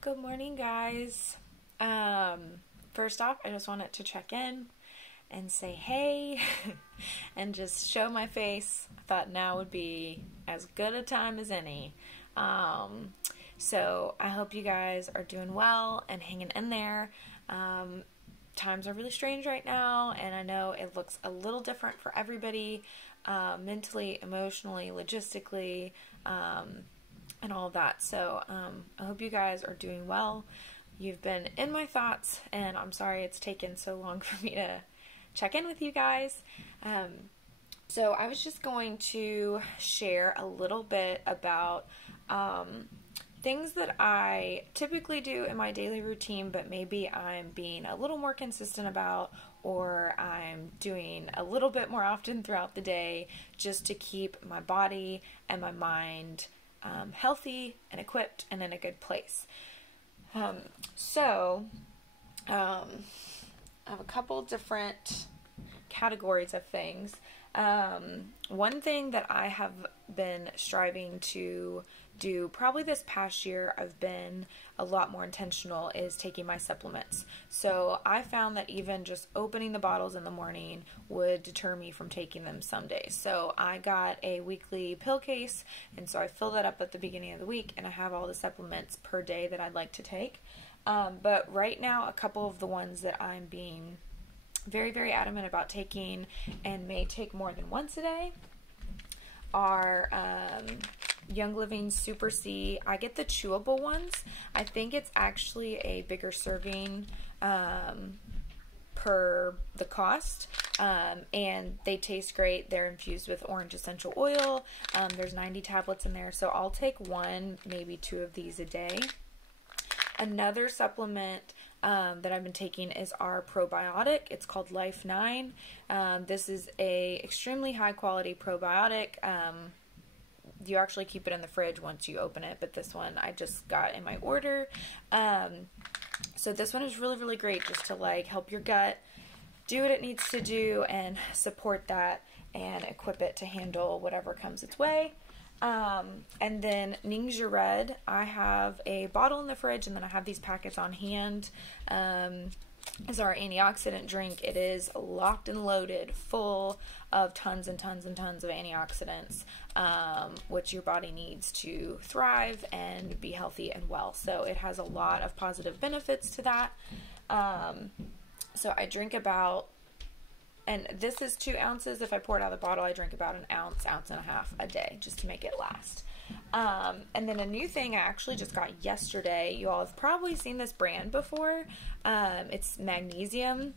Good morning, guys. First off, I just wanted to check in and say hey and just show my face. I thought now would be as good a time as any. So I hope you guys are doing well and hanging in there. Times are really strange right now, and I know it looks a little different for everybody, mentally, emotionally, logistically, and all of that. So I hope you guys are doing well. You've been in my thoughts, and I'm sorry it's taken so long for me to check in with you guys. So I was just going to share a little bit about things that I typically do in my daily routine, but maybe I'm being a little more consistent about, or I'm doing a little bit more often throughout the day, just to keep my body and my mind healthy and equipped and in a good place. So I have a couple different categories of things. One thing that I have been striving to do probably this past year, I've been a lot more intentional, is taking my supplements. So I found that even just opening the bottles in the morning would deter me from taking them some days. So I got a weekly pill case, and so I fill that up at the beginning of the week, and I have all the supplements per day that I'd like to take. But right now, a couple of the ones that I'm being very, very adamant about taking and may take more than once a day are Young Living Super C. I get the chewable ones. I think it's actually a bigger serving per the cost, and they taste great. They're infused with orange essential oil. There's 90 tablets in there, so I'll take one, maybe two of these a day. Another supplement that I've been taking is our probiotic. It's called Life 9. This is a extremely high quality probiotic. You actually keep it in the fridge once you open it, but this one I just got in my order. So this one is really, really great just to like help your gut do what it needs to do and support that and equip it to handle whatever comes its way. And then Ningxia Red, I have a bottle in the fridge, and then I have these packets on hand. Is our antioxidant drink. It is locked and loaded, full of tons and tons and tons of antioxidants, which your body needs to thrive and be healthy and well. So it has a lot of positive benefits to that. So I drink about, and this is 2 ounces. If I pour it out of the bottle, I drink about an ounce, ounce and a half a day, just to make it last. And then a new thing I actually just got yesterday. You all have probably seen this brand before. It's magnesium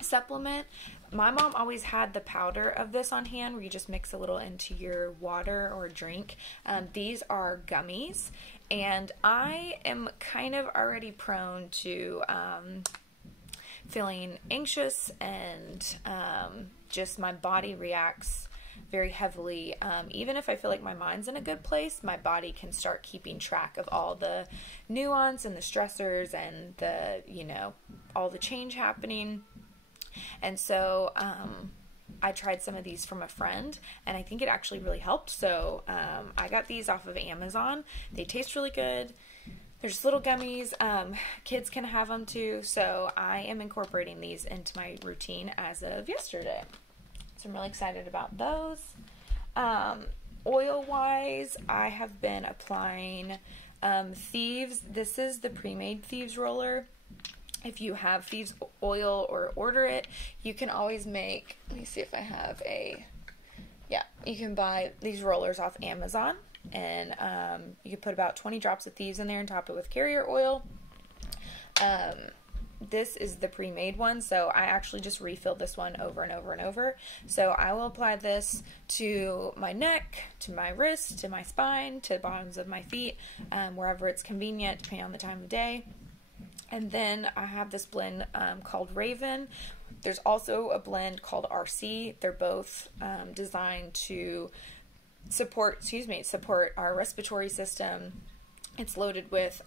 supplement. My mom always had the powder of this on hand where you just mix a little into your water or drink. These are gummies, and I am kind of already prone to feeling anxious, and just my body reacts very heavily. Even if I feel like my mind's in a good place, my body can start keeping track of all the nuance and the stressors and the, all the change happening. And so I tried some of these from a friend, and I think it actually really helped. So I got these off of Amazon. They taste really good. They're just little gummies. Kids can have them too. So I am incorporating these into my routine as of yesterday. So I'm really excited about those. Oil-wise, I have been applying Thieves. This is the pre-made Thieves roller. If you have Thieves oil or order it, you can always make, let me see if I have you can buy these rollers off Amazon, and you can put about 20 drops of Thieves in there and top it with carrier oil. This is the pre-made one, so I actually just refilled this one over and over and over. So I will apply this to my neck, to my wrist, to my spine, to the bottoms of my feet, wherever it's convenient, depending on the time of day. And then I have this blend called Raven. There's also a blend called RC. They're both designed to support our respiratory system. It's loaded with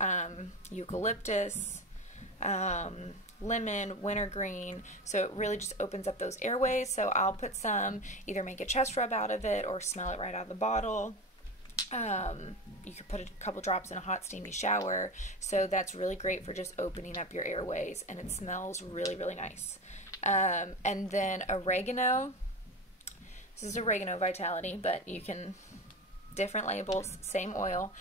eucalyptus, lemon, wintergreen, so it really just opens up those airways. So I'll put some, either make a chest rub out of it or smell it right out of the bottle. You could put a couple drops in a hot steamy shower. So that's really great for just opening up your airways, and it smells really, really nice. And then oregano. This is Oregano Vitality, but you can, different labels, same oil.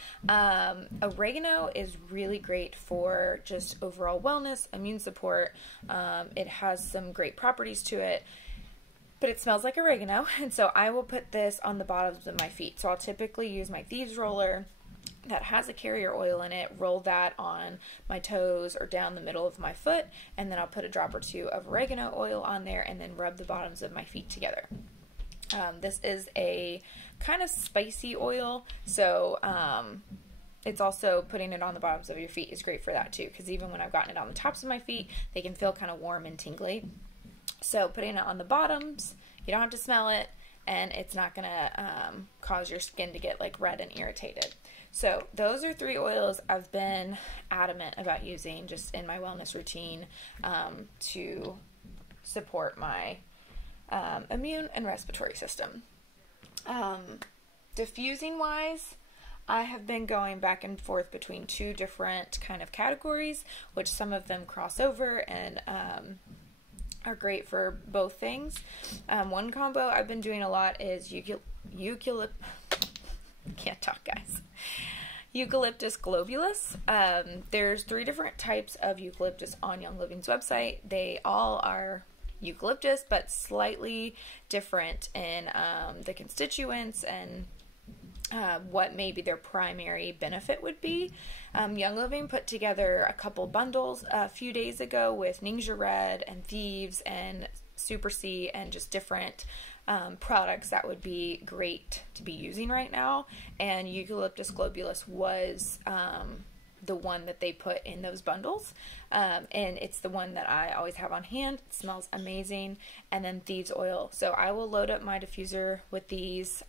Oregano is really great for just overall wellness, immune support. It has some great properties to it, but it smells like oregano, and so I will put this on the bottoms of my feet. So I'll typically use my Thieves roller that has a carrier oil in it, roll that on my toes or down the middle of my foot, and then I'll put a drop or two of oregano oil on there and then rub the bottoms of my feet together. This is a kind of spicy oil, so it's also, putting it on the bottoms of your feet is great for that too, because even when I've gotten it on the tops of my feet, they can feel kind of warm and tingly. So putting it on the bottoms, you don't have to smell it, and it's not going to cause your skin to get like red and irritated. So those are 3 oils I've been adamant about using just in my wellness routine to support my immune and respiratory system. Diffusing wise, I have been going back and forth between 2 different kind of categories, which some of them cross over and are great for both things. One combo I've been doing a lot is Eucalyptus globulus. There's 3 different types of eucalyptus on Young Living's website. They all are eucalyptus, but slightly different in the constituents and what maybe their primary benefit would be. Young Living put together a couple bundles a few days ago with Ningxia Red and Thieves and Super C and just different products that would be great to be using right now. And Eucalyptus globulus was the one that they put in those bundles, and it's the one that I always have on hand. It smells amazing. And then Thieves oil, so I will load up my diffuser with these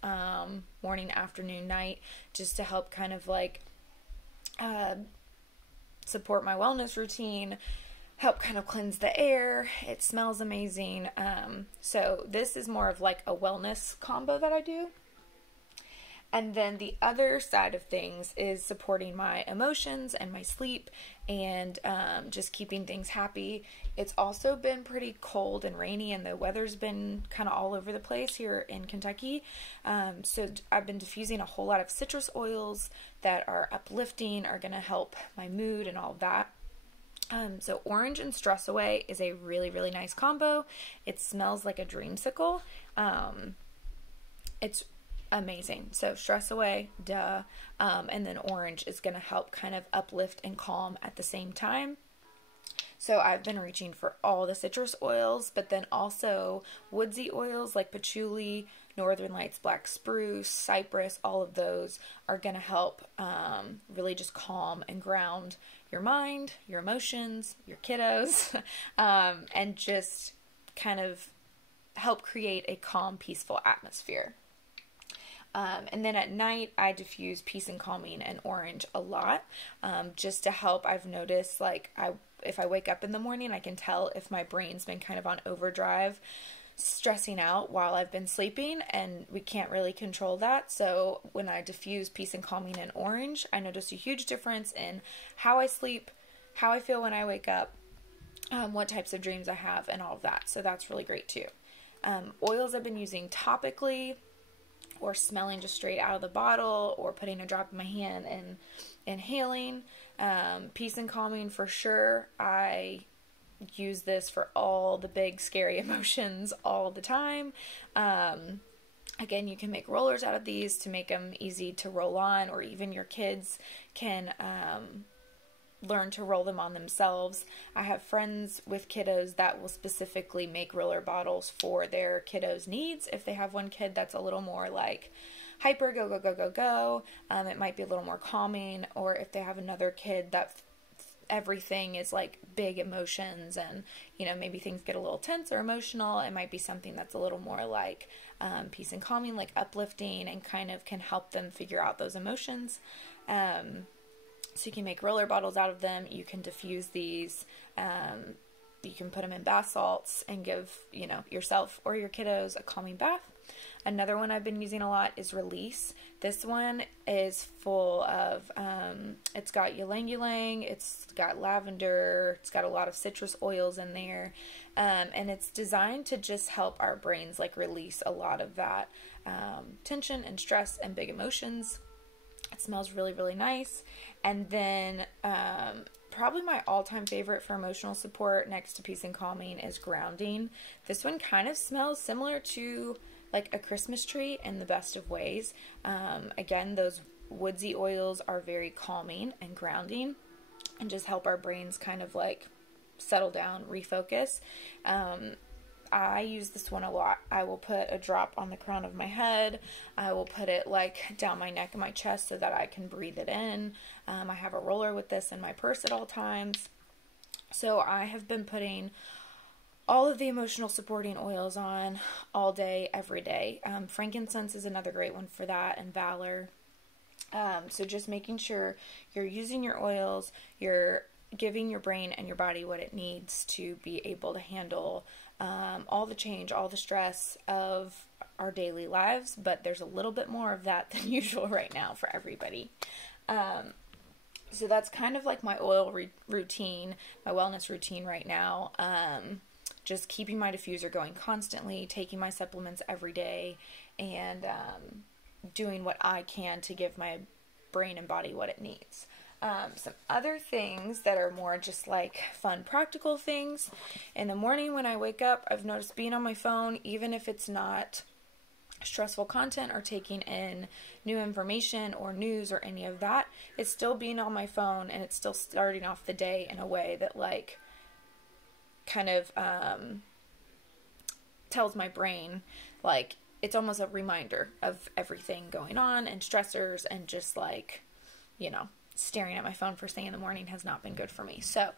morning, afternoon, night, just to help kind of like support my wellness routine, help kind of cleanse the air. It smells amazing. So this is more of like a wellness combo that I do. And then the other side of things is supporting my emotions and my sleep and just keeping things happy. It's also been pretty cold and rainy, and the weather's been kind of all over the place here in Kentucky. So I've been diffusing a whole lot of citrus oils that are uplifting, are going to help my mood and all of that. So Orange and Stress Away is a really, really nice combo. It smells like a dreamsicle. It's amazing. So Stress Away, duh. And then Orange is going to help kind of uplift and calm at the same time. So I've been reaching for all the citrus oils, but then also woodsy oils like patchouli, Northern Lights Black Spruce, Cypress. All of those are going to help really just calm and ground your mind, your emotions, your kiddos, and just kind of help create a calm, peaceful atmosphere. And then at night, I diffuse Peace and Calming and Orange a lot, just to help. I've noticed, like, if I wake up in the morning, I can tell if my brain's been kind of on overdrive, stressing out while I've been sleeping, and we can't really control that. So when I diffuse Peace and Calming and Orange, I notice a huge difference in how I sleep, how I feel when I wake up, what types of dreams I have, and all of that. So that's really great too. Oils I've been using topically, or smelling just straight out of the bottle, or putting a drop in my hand and inhaling. Peace and Calming for sure. I use this for all the big scary emotions all the time. Again, you can make rollers out of these to make them easy to roll on, or even your kids can learn to roll them on themselves. I have friends with kiddos that will specifically make roller bottles for their kiddos' needs. If they have one kid that's a little more like hyper, go, go, go, go, go, it might be a little more calming. Or if they have another kid that everything is like big emotions and, you know, maybe things get a little tense or emotional, it might be something that's a little more like Peace and Calming, like uplifting, and kind of can help them figure out those emotions. So you can make roller bottles out of them. You can diffuse these. You can put them in bath salts and give, you know, yourself or your kiddos a calming bath. Another one I've been using a lot is Release. This one is full of, it's got ylang ylang, it's got lavender, it's got a lot of citrus oils in there, and it's designed to just help our brains like release a lot of that tension and stress and big emotions. It smells really, really nice. And then probably my all-time favorite for emotional support next to peace and calming is Grounding. This one kind of smells similar to like a Christmas tree in the best of ways. Again, those woodsy oils are very calming and grounding and just help our brains kind of like settle down, refocus. I use this one a lot. I will put a drop on the crown of my head. I will put it like down my neck and my chest so that I can breathe it in. I have a roller with this in my purse at all times. So I have been putting all of the emotional supporting oils on all day, every day. Frankincense is another great one for that, and Valor. So just making sure you're using your oils, you're giving your brain and your body what it needs to be able to handle all the change, all the stress of our daily lives, but there's a little bit more of that than usual right now for everybody. So that's kind of like my oil routine, my wellness routine right now. Just keeping my diffuser going constantly, taking my supplements every day, and doing what I can to give my brain and body what it needs. Some other things that are more just like fun, practical things. In the morning when I wake up, I've noticed being on my phone, even if it's not stressful content or taking in new information or news or any of that, it's still being on my phone, and it's still starting off the day in a way that like kind of tells my brain, like, it's almost a reminder of everything going on and stressors, and just like, you know, staring at my phone first thing in the morning has not been good for me. So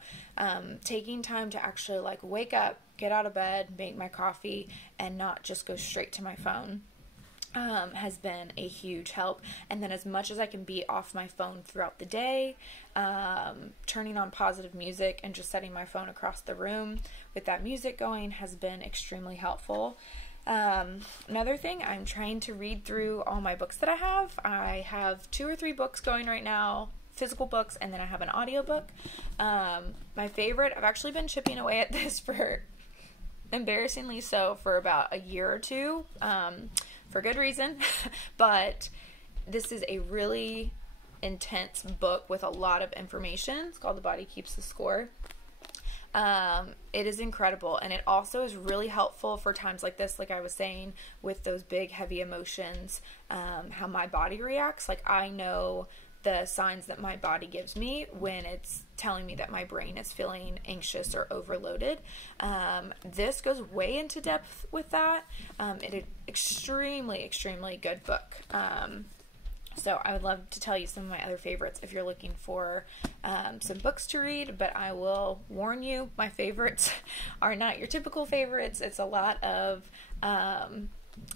taking time to actually like wake up, get out of bed, make my coffee, and not just go straight to my phone has been a huge help. And then as much as I can be off my phone throughout the day, turning on positive music and just setting my phone across the room with that music going has been extremely helpful. Another thing, I'm trying to read through all my books that I have. I have 2 or 3 books going right now, physical books, and then I have an audiobook. My favorite, I've actually been chipping away at this for, embarrassingly so, for about a year or two, for good reason, but this is a really intense book with a lot of information. It's called The Body Keeps the Score. It is incredible, and it also is really helpful for times like this, like I was saying, with those big heavy emotions, how my body reacts. Like, I know the signs that my body gives me when it's telling me that my brain is feeling anxious or overloaded. This goes way into depth with that. It is extremely good book. So I would love to tell you some of my other favorites if you're looking for some books to read, but I will warn you, my favorites are not your typical favorites. It's a lot of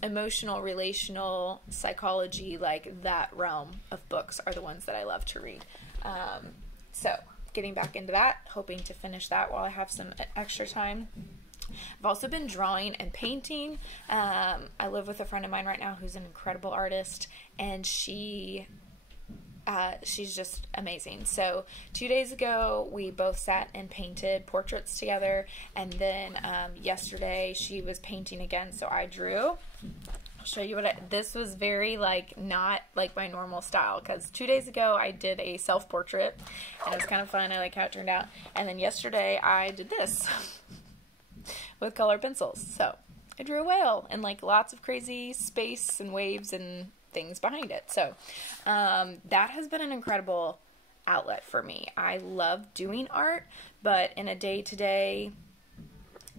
emotional, relational, psychology, like that realm of books are the ones that I love to read. So getting back into that, hoping to finish that while I have some extra time. I've also been drawing and painting. I live with a friend of mine right now who's an incredible artist, and she's just amazing. So 2 days ago, we both sat and painted portraits together, and then yesterday she was painting again, so I drew. I'll show you what this was very like not like my normal style, because 2 days ago I did a self-portrait, and it was kind of fun. I like how it turned out. And then yesterday I did this with colored pencils. So I drew a whale and like lots of crazy space and waves and things behind it. So that has been an incredible outlet for me. I love doing art, but in a day-to-day,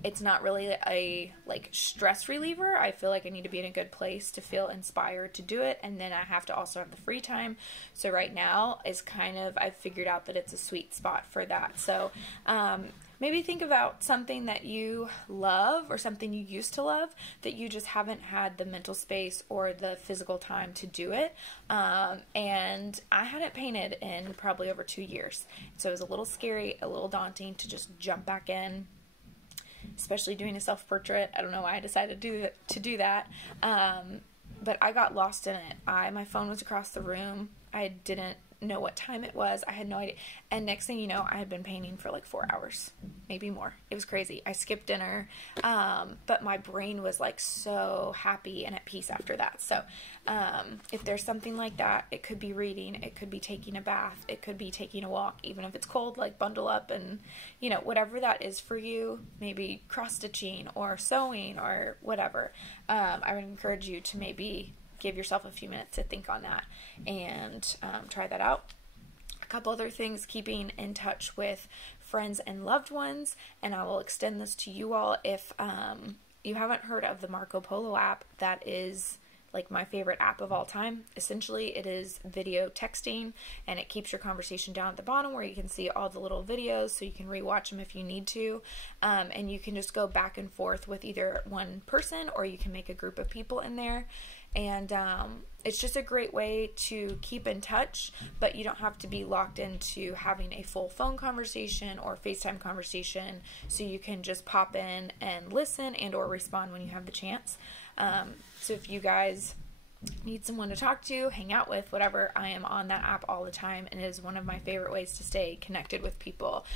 it's not really a like stress reliever. I feel like I need to be in a good place to feel inspired to do it, and then I have to also have the free time. So right now is kind of, I've figured out that it's a sweet spot for that. So maybe think about something that you love or something you used to love that you just haven't had the mental space or the physical time to do it. And I hadn't painted in probably over 2 years. So it was a little scary, a little daunting to just jump back in. especially doing a self-portrait. I don't know why I decided to do that. But I got lost in it. My phone was across the room. I didn't know what time it was. I had no idea. And next thing you know, I had been painting for like 4 hours, maybe more. It was crazy. I skipped dinner, but my brain was like so happy and at peace after that. So if there's something like that, it could be reading, it could be taking a bath, it could be taking a walk, even if it's cold, like bundle up and, you know, whatever that is for you, maybe cross-stitching or sewing or whatever. I would encourage you to maybe give yourself a few minutes to think on that and try that out. A couple other things: keeping in touch with friends and loved ones, and I will extend this to you all. If you haven't heard of the Marco Polo app, that is like my favorite app of all time. Essentially, it is video texting, and it keeps your conversation down at the bottom where you can see all the little videos, so you can rewatch them if you need to, and you can just go back and forth with either one person, or you can make a group of people in there. And it's just a great way to keep in touch, but you don't have to be locked into having a full phone conversation or FaceTime conversation, so you can just pop in and listen and or respond when you have the chance. So if you guys need someone to talk to, hang out with, whatever, I am on that app all the time, and it is one of my favorite ways to stay connected with people.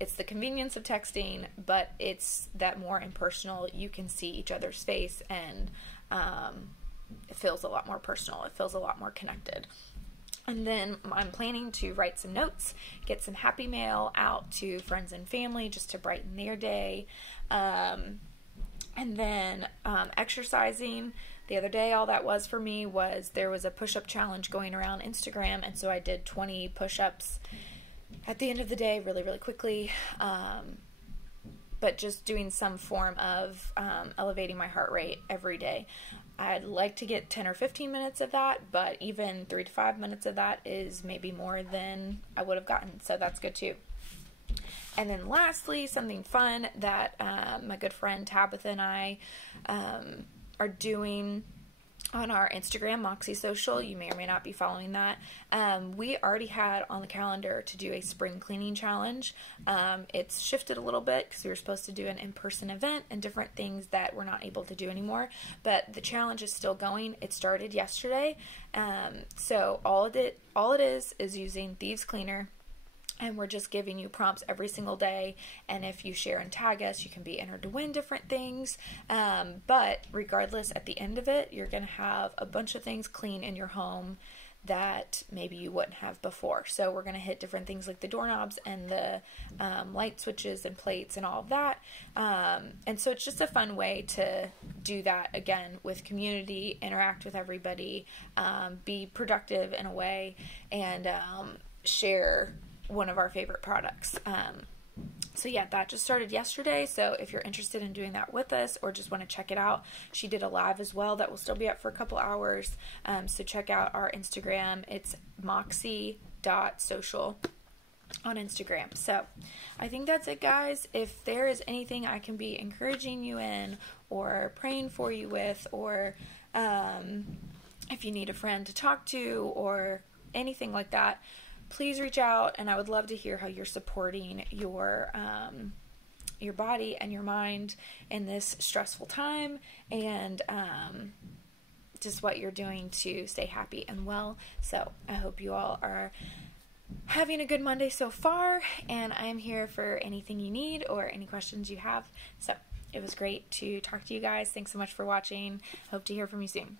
It's the convenience of texting, but it's that more impersonal. You can see each other's face, and it feels a lot more personal. It feels a lot more connected. And then I'm planning to write some notes, get some happy mail out to friends and family just to brighten their day. And then exercising. The other day, all that was for me was there was a push-up challenge going around Instagram, and so I did 20 push-ups at the end of the day really, really quickly. But just doing some form of elevating my heart rate every day. I'd like to get 10 or 15 minutes of that, but even 3 to 5 minutes of that is maybe more than I would have gotten, so that's good too. And then lastly, something fun that my good friend Tabitha and I are doing on our Instagram, Moxie Social. You may or may not be following that. We already had on the calendar to do a spring cleaning challenge. It's shifted a little bit because we were supposed to do an in-person event and different things that we're not able to do anymore, but the challenge is still going. It started yesterday. So all it is using Thieves Cleaner. And we're just giving you prompts every single day, and if you share and tag us, you can be entered to win different things. But regardless, at the end of it, you're going to have a bunch of things clean in your home that maybe you wouldn't have before. So we're going to hit different things like the doorknobs and the light switches and plates and all of that. And so it's just a fun way to do that, again, with community, interact with everybody, be productive in a way, and share one of our favorite products. So yeah, that just started yesterday, so if you're interested in doing that with us or just want to check it out, she did a live as well that will still be up for a couple hours. So check out our Instagram. It's moxie.social on Instagram. So I think that's it, guys. If there is anything I can be encouraging you in or praying for you with, or if you need a friend to talk to or anything like that, please reach out, and I would love to hear how you're supporting your body and your mind in this stressful time, and just what you're doing to stay happy and well. So I hope you all are having a good Monday so far, and I'm here for anything you need or any questions you have. So it was great to talk to you guys. Thanks so much for watching. Hope to hear from you soon.